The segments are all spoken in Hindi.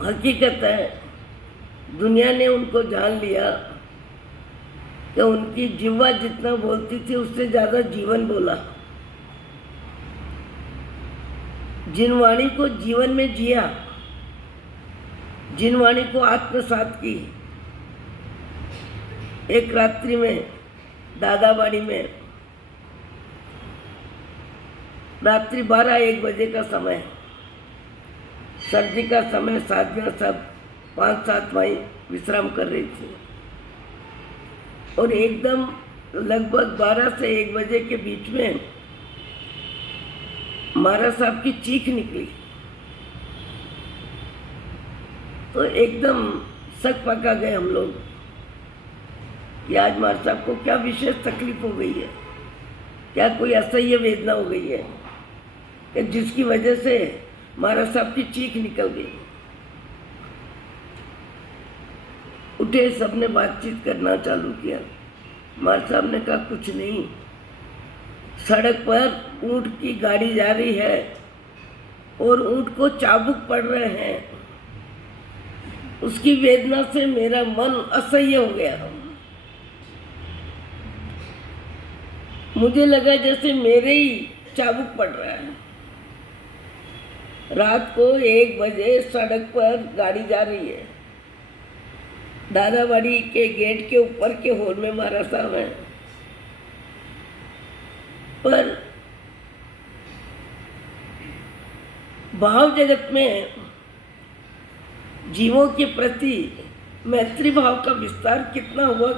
हकीकत है दुनिया ने उनको जान लिया कि उनकी जिह्वा जितना बोलती थी उससे ज़्यादा जीवन बोला। जिन वाणी को जीवन में जिया, जिन वाणी को आत्मसात की, एक रात्रि में दादाबाड़ी में रात्रि 12-1 बजे का समय, सर्दी का समय, साथियाँ सब 5-7 वहीं विश्राम कर रही थी और एकदम लगभग 12 से 1 बजे के बीच में महाराज साहब की चीख निकली तो एकदम शक पका गए हम लोग कि आज महाराज साहब को क्या विशेष तकलीफ हो गई है, क्या कोई असह्य वेदना हो गई है कि जिसकी वजह से महाराज साहब की चीख निकल गई। उठे, सबने बातचीत करना चालू किया। महाराज साहब ने कहा कुछ नहीं, सड़क पर ऊंट की गाड़ी जा रही है और ऊंट को चाबुक पड़ रहे हैं, उसकी वेदना से मेरा मन असह्य हो गया। मुझे लगा जैसे मेरे ही चाबुक पड़ रहा है। रात को 1 बजे सड़क पर गाड़ी जा रही है, दादाबाड़ी के गेट के ऊपर के हॉल में महाराज साहब हैं, पर भाव जगत में जीवों के प्रति मैत्री भाव का विस्तार कितना हुआ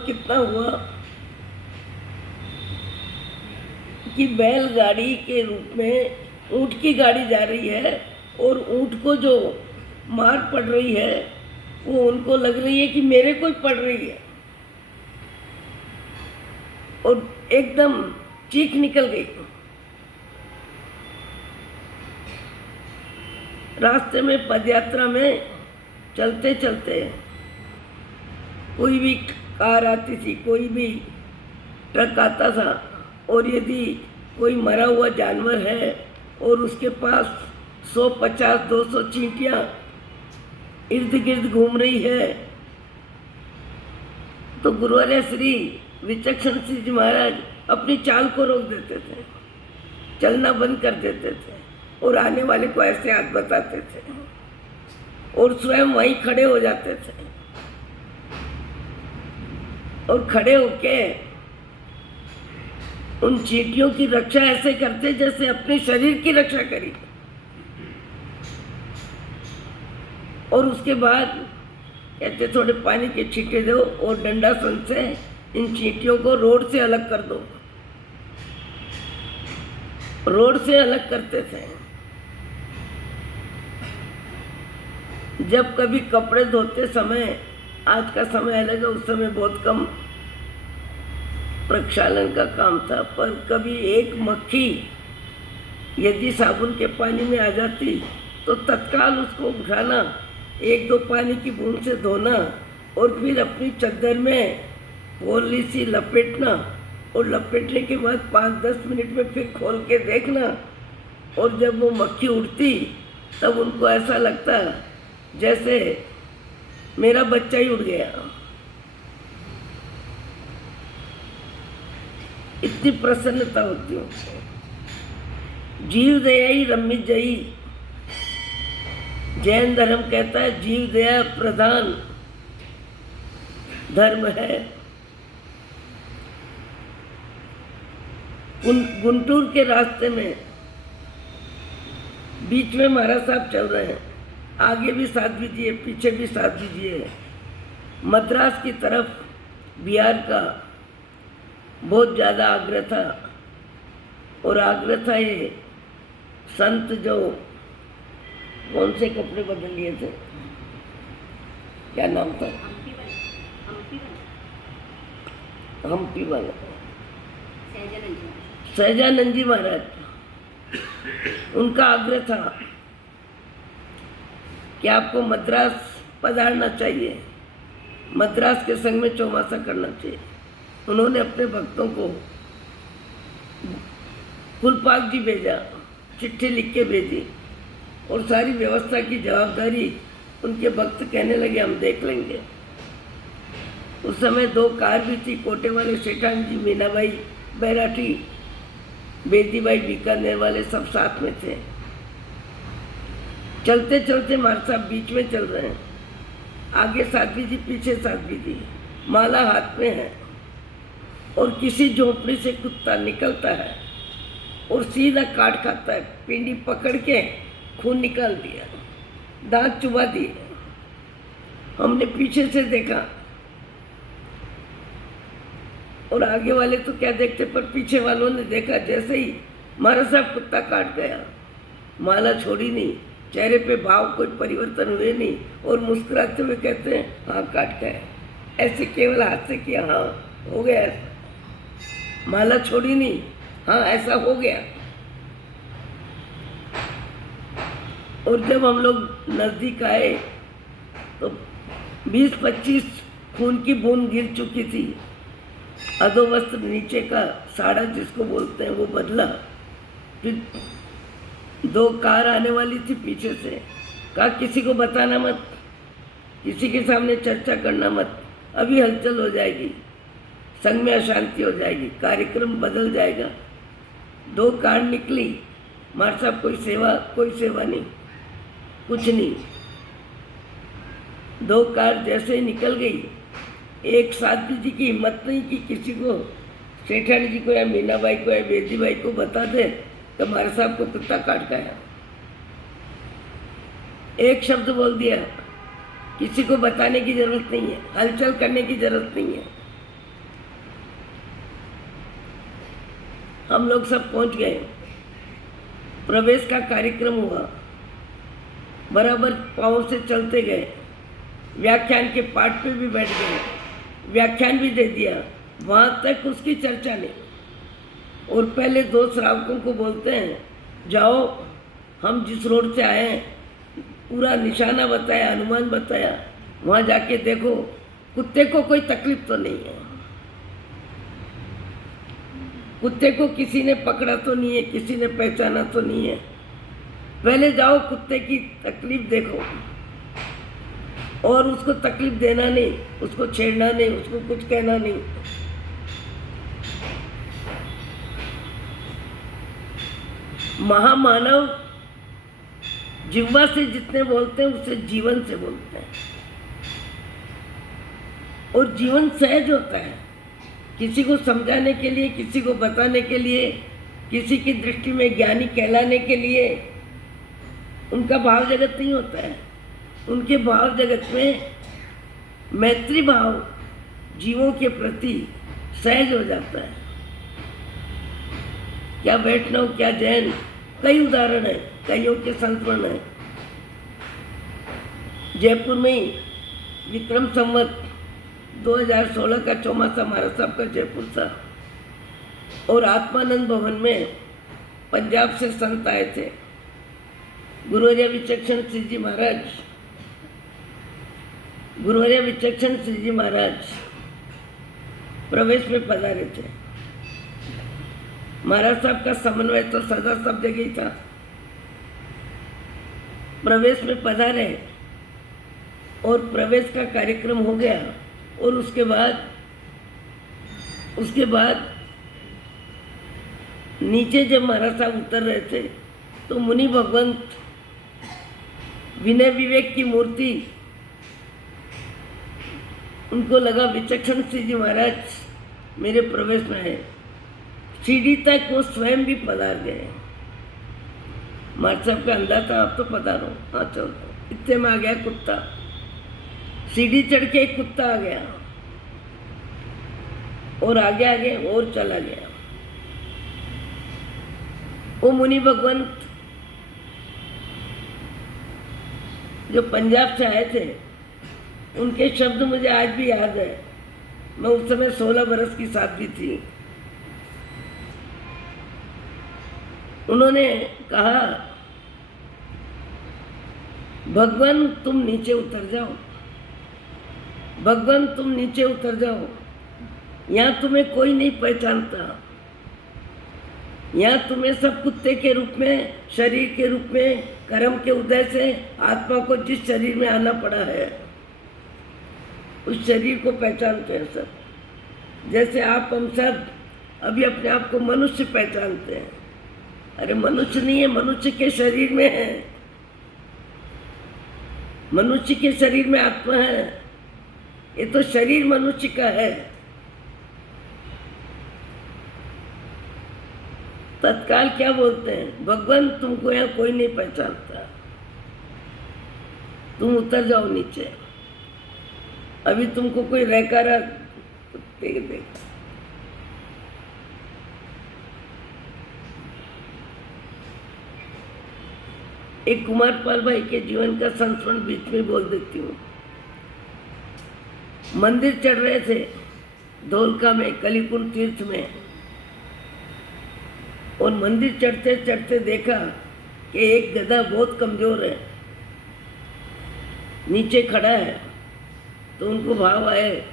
कि बैलगाड़ी के रूप में ऊंट की गाड़ी जा रही है और ऊंट को जो मार पड़ रही है वो उनको लग रही है कि मेरे को ही पड़ रही है और एकदम चीख निकल गई। रास्ते में पदयात्रा में चलते चलते कोई भी कार आती थी, कोई भी ट्रक आता था और यदि कोई मरा हुआ जानवर है और उसके पास 150-200 चींटियाँ इर्द गिर्द घूम रही है तो गुरुवर्य श्री विचक्षण सिंह जी महाराज अपनी चाल को रोक देते थे, चलना बंद कर देते थे और आने वाले को ऐसे हाथ बताते थे और स्वयं वहीं खड़े हो जाते थे और खड़े होके उन चींटियों की रक्षा ऐसे करते जैसे अपने शरीर की रक्षा करी। और उसके बाद कहते थोड़े पानी के छींटे दो और डंडा सन से इन चींटियों को रोड से अलग कर दो। रोड से अलग करते थे। जब कभी कपड़े धोते समय, आज का समय अलग है, उस समय बहुत कम प्रक्षालन का काम था, पर कभी एक मक्खी यदि साबुन के पानी में आ जाती तो तत्काल उसको उठाना, 1-2 पानी की बूंद से धोना और फिर अपनी चद्दर में गोली सी लपेटना और लपेटने के बाद 5-10 मिनट में फिर खोल के देखना और जब वो मक्खी उड़ती तब उनको ऐसा लगता जैसे मेरा बच्चा ही उड़ गया। इतनी प्रसन्नता होती है। जीव दया ही रमित जई, जैन धर्म कहता है जीव दया प्रधान धर्म है। गुंटूर के रास्ते में बीच में महाराज साहब चल रहे हैं, आगे भी साथ दीजिए, पीछे भी साथ दीजिए। मद्रास की तरफ बिहार का बहुत ज़्यादा आग्रह था और आग्रह था ये संत जो कौन से कपड़े बदल लिए थे, क्या नाम था, हम्पी वाला सहजानंद जी महाराज, उनका आग्रह था कि आपको मद्रास पधारना चाहिए, मद्रास के संग में चौमासा करना चाहिए। उन्होंने अपने भक्तों को कुलपाक जी भेजा, चिट्ठी लिख के भेजी और सारी व्यवस्था की जवाबदारी उनके भक्त कहने लगे हम देख लेंगे। उस समय 2 कार भी थी, कोटे वाले सेठान जी, मीनाबाई बैराठी, बेदीबाई बीकानेर वाले सब साथ में थे। चलते चलते मार साहब बीच में चल रहे हैं, आगे साध्वी जी, पीछे साध्वी जी, माला हाथ में है, और किसी झोपड़ी से कुत्ता निकलता है और सीधा काट खाता है, पिंडी पकड़ के खून निकाल दिया, दांत चुबा दिए। हमने पीछे से देखा और आगे वाले तो क्या देखते, पर पीछे वालों ने देखा। जैसे ही महाराज साहब कुत्ता काट गया, माला छोड़ी नहीं, चेहरे पे भाव कोई परिवर्तन हुए नहीं, और मुस्कुराते हुए कहते हैं हाँ काट गया। ऐसे केवल हाथ से किया, हाँ हो गया ऐसा, माला छोड़ी नहीं, हाँ ऐसा हो गया। और जब हम लोग नज़दीक आए तो 20-25 खून की बूंद गिर चुकी थी। अधोवस्त्र नीचे का साड़ा जिसको बोलते हैं वो बदला। फिर 2 कार आने वाली थी पीछे से, कहा किसी को बताना मत, किसी के सामने चर्चा करना मत, अभी हलचल हो जाएगी, संघ में अशांति हो जाएगी, कार्यक्रम बदल जाएगा। 2 कार निकली, मार साहब कोई सेवा नहीं, कुछ नहीं। 2 कार जैसे ही निकल गई, एक साध्वी जी की हिम्मत नहीं कि किसी को, सेठानी जी को या मीनाबाई को या बेदीबाई को बता दे तो हमारे साहब को कुत्ता काट गया। एक शब्द बोल दिया, किसी को बताने की जरूरत नहीं है, हलचल करने की जरूरत नहीं है। हम लोग सब पहुंच गए, प्रवेश का कार्यक्रम हुआ, बराबर पाँव से चलते गए, व्याख्यान के पाठ पे भी बैठ गए, व्याख्यान भी दे दिया, वहाँ तक उसकी चर्चा नहीं। और पहले 2 श्रावकों को बोलते हैं जाओ, हम जिस रोड से आए हैं पूरा निशाना बताया, अनुमान बताया, वहाँ जाके देखो कुत्ते को कोई तकलीफ तो नहीं है, कुत्ते को किसी ने पकड़ा तो नहीं है, किसी ने पहचाना तो नहीं है, पहले जाओ कुत्ते की तकलीफ देखो, और उसको तकलीफ देना नहीं, उसको छेड़ना नहीं, उसको कुछ कहना नहीं। महामानव जिह्वा से जितने बोलते हैं उससे जीवन से बोलते हैं, और जीवन सहज होता है। किसी को समझाने के लिए, किसी को बताने के लिए, किसी की दृष्टि में ज्ञानी कहलाने के लिए उनका भाव जगत नहीं होता है। उनके भाव जगत में मैत्री भाव जीवों के प्रति सहज हो जाता है। क्या वैष्णव, क्या जैन, कई उदाहरण है, कईयों के संस्मरण है। जयपुर में ही विक्रम संवत 2016 का चौमासा महाराज साहब का जयपुर था, और आत्मानंद भवन में पंजाब से संत आए थे। गुरुवर्य विचक्षण श्री जी महाराज, गुरुवर्य विचक्षण श्री जी महाराज प्रवेश में पधारे थे। महाराज साहब का समन्वय तो सदा सब जगह ही था। प्रवेश में पधारे और प्रवेश का कार्यक्रम हो गया, और उसके बाद नीचे जब महाराज साहब उतर रहे थे तो मुनि भगवंत विनय विवेक की मूर्ति, उनको लगा विचक्षण श्री जी महाराज मेरे प्रवेश में है। सीढ़ी तक वो स्वयं भी पधार गए। महाराज साहब का अंदाजा था आप तो पधारो, हाँ चलो। इतने में आ गया कुत्ता, सीढ़ी चढ़ के एक कुत्ता आ गया और आगे आगे और चला गया। वो मुनि भगवंत जो पंजाब से आए थे, उनके शब्द मुझे आज भी याद है। मैं उस समय 16 बरस की साध्वी थी। उन्होंने कहा, भगवान तुम नीचे उतर जाओ, भगवान तुम नीचे उतर जाओ, यहाँ तुम्हें कोई नहीं पहचानता। यहाँ तुम्हें सब कुत्ते के रूप में, शरीर के रूप में, कर्म के उदय से आत्मा को जिस शरीर में आना पड़ा है उस शरीर को पहचानते हैं सब। जैसे आप हम सब अभी अपने आप को मनुष्य पहचानते हैं। अरे मनुष्य नहीं है, मनुष्य के शरीर में है, मनुष्य के शरीर में आत्मा है। ये तो शरीर मनुष्य का है। तत्काल क्या बोलते हैं, भगवान तुमको यहाँ कोई नहीं पहचानता, तुम उतर जाओ नीचे। अभी तुमको कोई रहकारा देख। एक कुमारपाल भाई के जीवन का संस्मरण बीच में बोल देती हूँ। मंदिर चढ़ रहे थे धोलका में, कलिकुंड तीर्थ में, और मंदिर चढ़ते चढ़ते देखा कि एक गधा बहुत कमजोर है, नीचे खड़ा है। तो उनको भाव आए,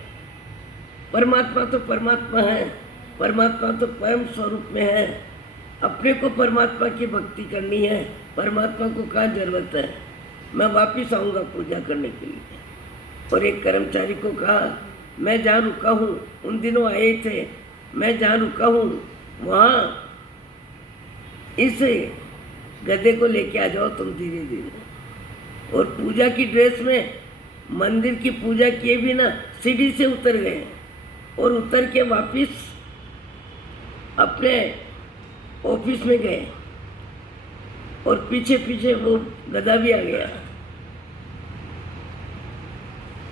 परमात्मा तो परमात्मा है, परमात्मा तो परम स्वरूप में है, अपने को परमात्मा की भक्ति करनी है, परमात्मा को कहाँ जरूरत है, मैं वापिस आऊँगा पूजा करने के लिए। और एक कर्मचारी को कहा, मैं जहाँ रुका हूँ, उन दिनों आए थे, मैं जहाँ रुका हूँ वहाँ इस गधे को लेके आ जाओ तुम धीरे धीरे। और पूजा की ड्रेस में मंदिर की पूजा किए बिना सीढ़ी से उतर गए, और उतर के वापिस अपने ऑफिस में गए, और पीछे पीछे वो गधा भी आ गया।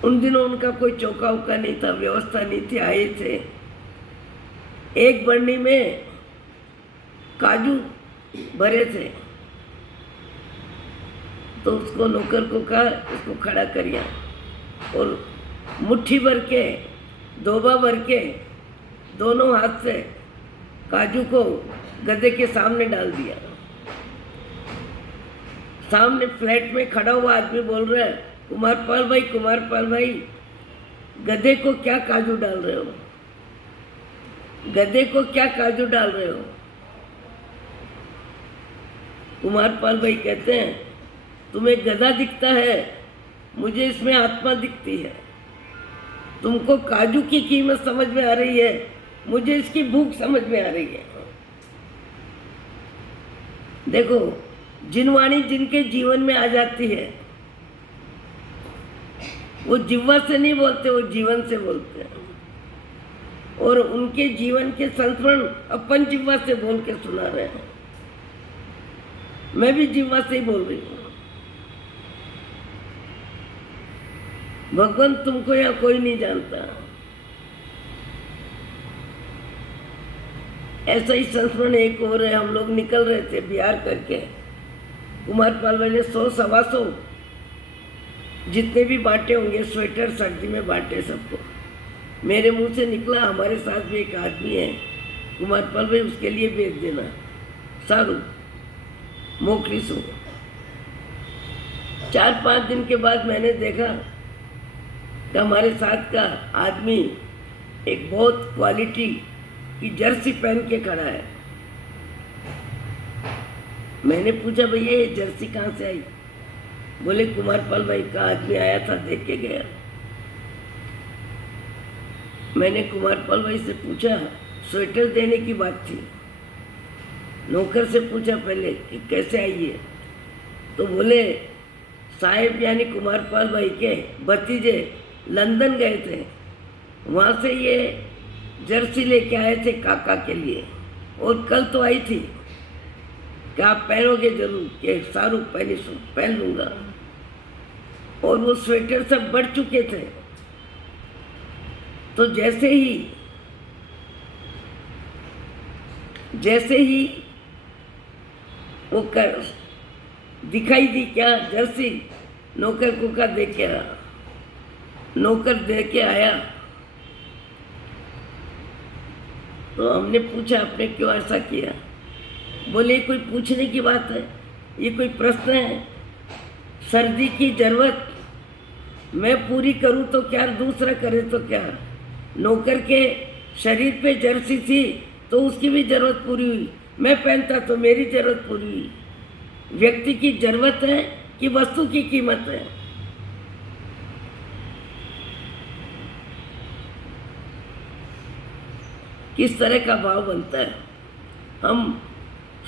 उन दिनों उनका कोई चौका उका नहीं था, व्यवस्था नहीं थी, आए थे। एक बरनी में काजू भरे थे, तो उसको नौकर को कहा इसको खड़ा करिए, और मुट्ठी भर के, धोबा भर के दोनों हाथ से काजू को गधे के सामने डाल दिया। सामने फ्लैट में खड़ा हुआ आदमी बोल रहा है, कुमारपाल भाई, गधे को क्या काजू डाल रहे हो, गधे को क्या काजू डाल रहे हो। कुमारपाल भाई कहते हैं, तुम्हें गधा दिखता है, मुझे इसमें आत्मा दिखती है। तुमको काजू की कीमत समझ में आ रही है, मुझे इसकी भूख समझ में आ रही है। देखो, जिनवाणी जिनके जीवन में आ जाती है वो जिह्वा से नहीं बोलते, वो जीवन से बोलते हैं। और उनके जीवन के संस्मरण अपन जिह्वा से बोल के सुना रहे हैं। मैं भी जिह्वा से ही बोल रही हूँ। भगवान तुमको यहाँ कोई नहीं जानता। ऐसा ही संस्मरण एक और है। हम लोग निकल रहे थे बिहार करके, कुमारपाल भाई ने 100-125 जितने भी बांटे होंगे स्वेटर, सर्दी में बांटे सबको। मेरे मुंह से निकला, हमारे साथ भी एक आदमी है, कुमारपाल भाई उसके लिए भेज देना, सारू मोकली सो। 4-5 दिन के बाद मैंने देखा कि हमारे साथ का आदमी एक बहुत क्वालिटी की जर्सी पहन के खड़ा है। मैंने पूछा, भैया ये जर्सी कहाँ से आई? बोले कुमारपाल भाई का आदमी आया था, देख के गया। मैंने कुमारपाल भाई से पूछा, स्वेटर देने की बात थी। नौकर से पूछा पहले कि कैसे आई है, तो बोले साहेब यानी कुमारपाल भाई के भतीजे लंदन गए थे, वहाँ से ये जर्सी लेके आए थे काका के लिए, और कल तो आई थी कि आप पहनोगे जरूर, कि सारू पहन लूँगा। और वो स्वेटर सब बढ़ चुके थे। तो जैसे ही वो दिखाई दी क्या जर्सी, नौकर को का दे के आया। नौकर दे के आया तो हमने पूछा, आपने क्यों ऐसा किया? बोले कोई पूछने की बात है, ये कोई प्रश्न है? सर्दी की जरूरत मैं पूरी करूं तो क्या, दूसरा करे तो क्या? नौकर के शरीर पे जर्सी थी तो उसकी भी जरूरत पूरी हुई, मैं पहनता तो मेरी जरूरत पूरी हुई। व्यक्ति की जरूरत है कि वस्तु की कीमत है? किस तरह का भाव बनता है? हम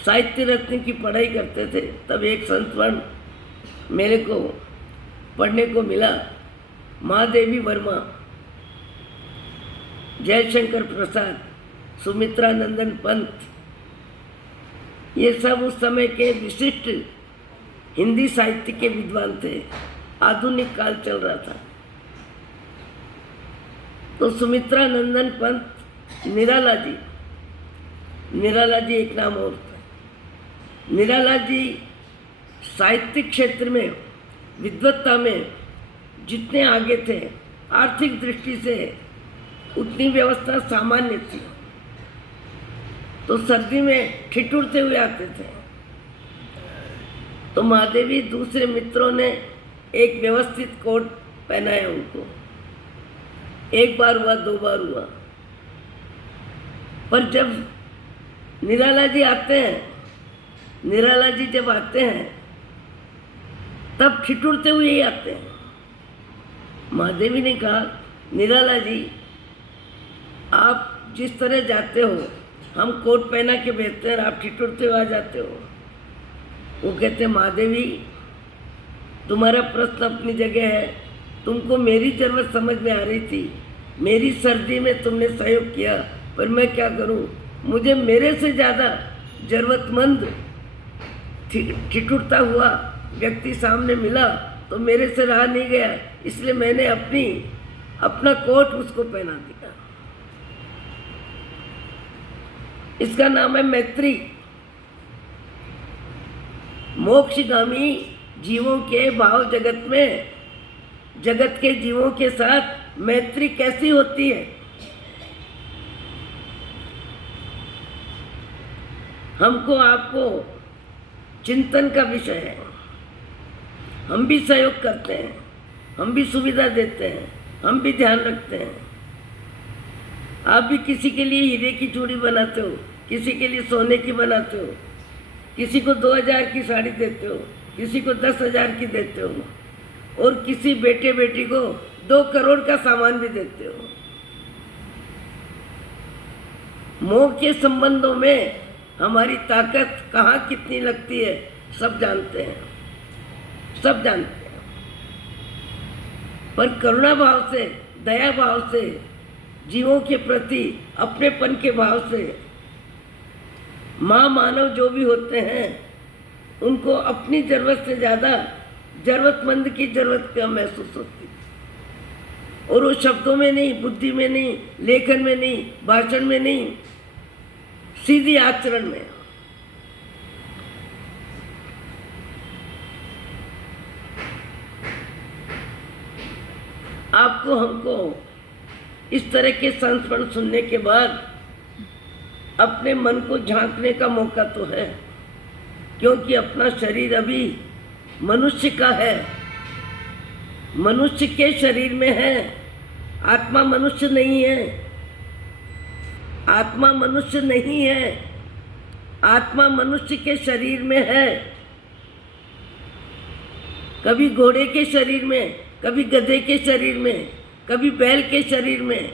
साहित्य रत्न की पढ़ाई करते थे, तब एक संस्मरण मेरे को पढ़ने को मिला। महादेवी वर्मा, जयशंकर प्रसाद, सुमित्रा नंदन पंत, ये सब उस समय के विशिष्ट हिंदी साहित्य के विद्वान थे। आधुनिक काल चल रहा था। तो सुमित्रा नंदन पंत, निराला जी एक नाम और था। निराला जी साहित्यिक क्षेत्र में, विद्वत्ता में जितने आगे थे, आर्थिक दृष्टि से उतनी व्यवस्था सामान्य थी। तो सर्दी में ठिठुरते हुए आते थे। तो महादेवी दूसरे मित्रों ने एक व्यवस्थित कोट पहनाया उनको। एक बार हुआ, दो बार हुआ, पर जब निराला जी आते हैं, निराला जी जब आते हैं तब ठिठुरते हुए ही आते हैं। महादेवी ने कहा, निराला जी आप जिस तरह जाते हो, हम कोट पहना के भेजते हैं, आप ठिठुरते हुए आ जाते हो। वो कहते, महादेवी तुम्हारा प्रश्न अपनी जगह है, तुमको मेरी जरूरत समझ में आ रही थी, मेरी सर्दी में तुमने सहयोग किया, पर मैं क्या करूं, मुझे मेरे से ज़्यादा ज़रूरतमंद ठिठुरता हुआ व्यक्ति सामने मिला तो मेरे से रहा नहीं गया, इसलिए मैंने अपना कोट उसको पहना दिया। इसका नाम है मैत्री। मोक्षगामी जीवों के भाव जगत में, जगत के जीवों के साथ मैत्री कैसी होती है? हमको आपको चिंतन का विषय है। हम भी सहयोग करते हैं, हम भी सुविधा देते हैं, हम भी ध्यान रखते हैं। आप भी किसी के लिए हीरे की चूड़ी बनाते हो, किसी के लिए सोने की बनाते हो, किसी को 2000 की साड़ी देते हो, किसी को 10,000 की देते हो, और किसी बेटे बेटी को 2 करोड़ का सामान भी देते हो। मोह के संबंधों में हमारी ताकत कहाँ कितनी लगती है सब जानते हैं, सब जानते हैं। पर करुणा भाव से, दया भाव से, जीवों के प्रति अपनेपन के भाव से माँ मानव जो भी होते हैं उनको अपनी ज़रूरत से ज़्यादा ज़रूरतमंद की ज़रूरत का महसूस होती है। और वो शब्दों में नहीं, बुद्धि में नहीं, लेखन में नहीं, भाषण में नहीं, सीधी आचरण में। आपको हमको इस तरह के संस्मरण सुनने के बाद अपने मन को झांकने का मौका तो है, क्योंकि अपना शरीर अभी मनुष्य का है, मनुष्य के शरीर में है, आत्मा मनुष्य नहीं है। आत्मा मनुष्य नहीं है, आत्मा मनुष्य के शरीर में है। कभी घोड़े के शरीर में, कभी गधे के शरीर में, कभी बैल के शरीर में,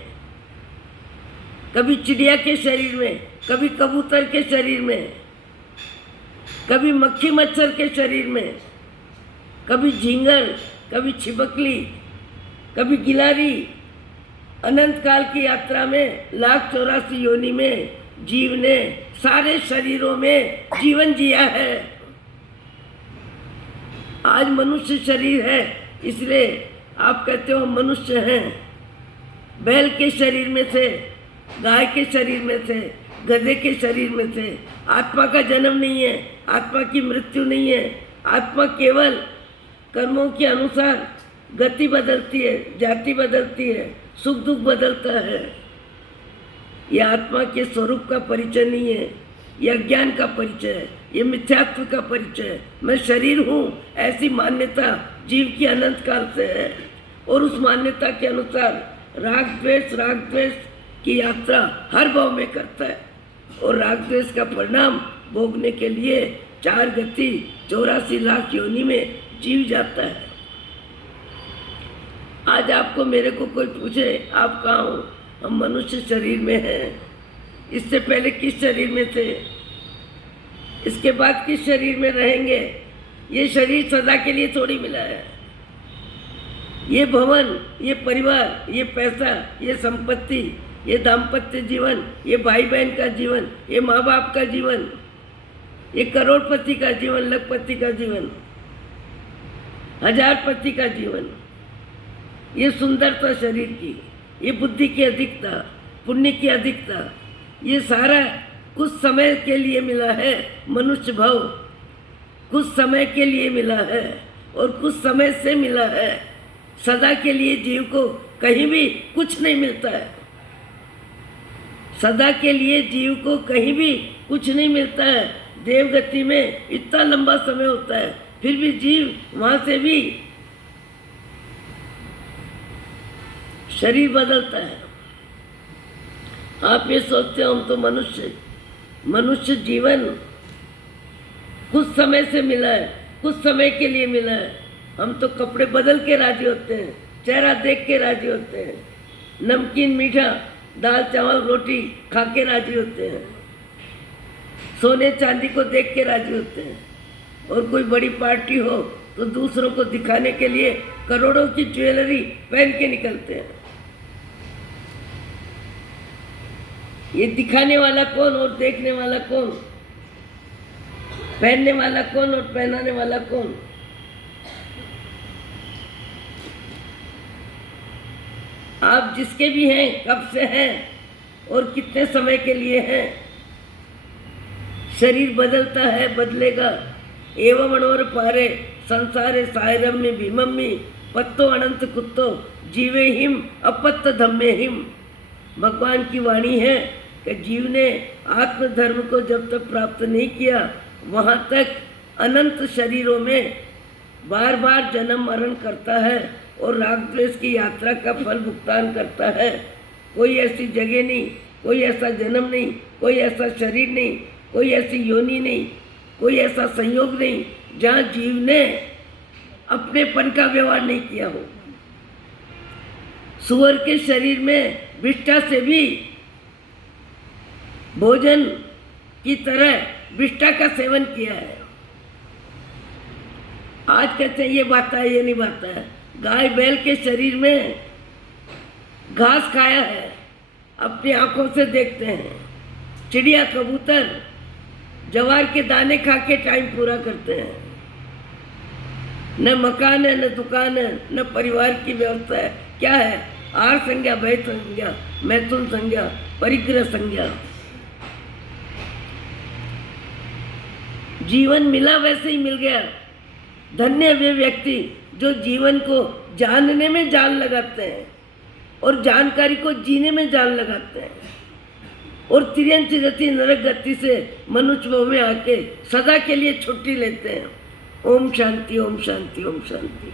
कभी चिड़िया के शरीर में, कभी कबूतर के शरीर में, कभी मक्खी मच्छर के शरीर में, कभी झींगर, कभी छिपकली, कभी गिलारी। अनंत काल की यात्रा में 1,84 योनि में जीव ने सारे शरीरों में जीवन जिया है। आज मनुष्य शरीर है, इसलिए आप कहते हो मनुष्य हैं। बैल के शरीर में थे, गाय के शरीर में थे, गधे के शरीर में थे। आत्मा का जन्म नहीं है, आत्मा की मृत्यु नहीं है। आत्मा केवल कर्मों के अनुसार गति बदलती है, जाति बदलती है, सुख दुख बदलता है। यह आत्मा के स्वरूप का परिचय नहीं है, यह अज्ञान का परिचय है, यह मिथ्यात्व का परिचय है। मैं शरीर हूँ, ऐसी मान्यता जीव की अनंत काल से है। और उस मान्यता के अनुसार राग द्वेष की यात्रा हर भाव में करता है। और राग द्वेष का परिणाम भोगने के लिए 4 गति 84 लाख योनि में जीव जाता है। आज आपको मेरे को कोई पूछे आप कहाँ हो, हम मनुष्य शरीर में हैं। इससे पहले किस शरीर में थे, इसके बाद किस शरीर में रहेंगे। ये शरीर सदा के लिए थोड़ी मिला है। ये भवन, ये परिवार, ये पैसा, ये संपत्ति, ये दाम्पत्य जीवन, ये भाई बहन का जीवन, ये माँ बाप का जीवन, ये करोड़पति का जीवन, लखपति का जीवन, हजारपति का जीवन, ये सुंदरता शरीर की, ये बुद्धि की अधिकता, पुण्य की अधिकता, ये सारा कुछ समय के लिए मिला है। मनुष्य भाव कुछ समय के लिए मिला है और कुछ समय से मिला है। सदा के लिए जीव को कहीं भी कुछ नहीं मिलता है। सदा के लिए जीव को कहीं भी कुछ नहीं मिलता है। देवगति में इतना लंबा समय होता है, फिर भी जीव वहाँ से भी शरीर बदलता है। आप ये सोचते हो हम तो मनुष्य जीवन कुछ समय से मिला है, कुछ समय के लिए मिला है। हम तो कपड़े बदल के राजी होते हैं, चेहरा देख के राजी होते हैं, नमकीन मीठा दाल चावल रोटी खा के राजी होते हैं, सोने चांदी को देख के राजी होते हैं। और कोई बड़ी पार्टी हो तो दूसरों को दिखाने के लिए करोड़ों की ज्वेलरी पहन के निकलते हैं। ये दिखाने वाला कौन और देखने वाला कौन, पहनने वाला कौन और पहनाने वाला कौन। आप जिसके भी हैं, कब से हैं और कितने समय के लिए हैं। शरीर बदलता है, बदलेगा। एवं मनोर पारे संसारे सायरम्य भीमम्मी पत्तो अनंत कुत्तो जीवे हिम अपत्त धम्मे हिम। भगवान की वाणी है कि जीव ने आत्मधर्म को जब तक प्राप्त नहीं किया, वहाँ तक अनंत शरीरों में बार बार जन्म मरण करता है और राग द्वेष की यात्रा का फल भुगतान करता है। कोई ऐसी जगह नहीं, कोई ऐसा जन्म नहीं, कोई ऐसा शरीर नहीं, कोई ऐसी योनि नहीं, कोई ऐसा संयोग नहीं जहाँ जीव ने अपनेपन का व्यवहार नहीं किया हो। सुअर के शरीर में विष्ठा से भी भोजन की तरह विष्ठा का सेवन किया है। आज कहते हैं ये बात है, ये नहीं बात है। गाय बैल के शरीर में घास खाया है, अपनी आंखों से देखते हैं। चिड़िया कबूतर जवार के दाने खा के टाइम पूरा करते हैं। न मकान है, न दुकान है, न परिवार की व्यवस्था है। क्या है? आहार संज्ञा, भय संज्ञा, मैथुन संज्ञा, परिग्रह संज्ञा। जीवन मिला वैसे ही मिल गया। धन्य वे व्यक्ति जो जीवन को जानने में जान लगाते हैं और जानकारी को जीने में जान लगाते हैं और तिर्यंच गति नरक गति से मनुष्य भाव में आके सदा के लिए छुट्टी लेते हैं। ओम शांति, ओम शांति, ओम शांति।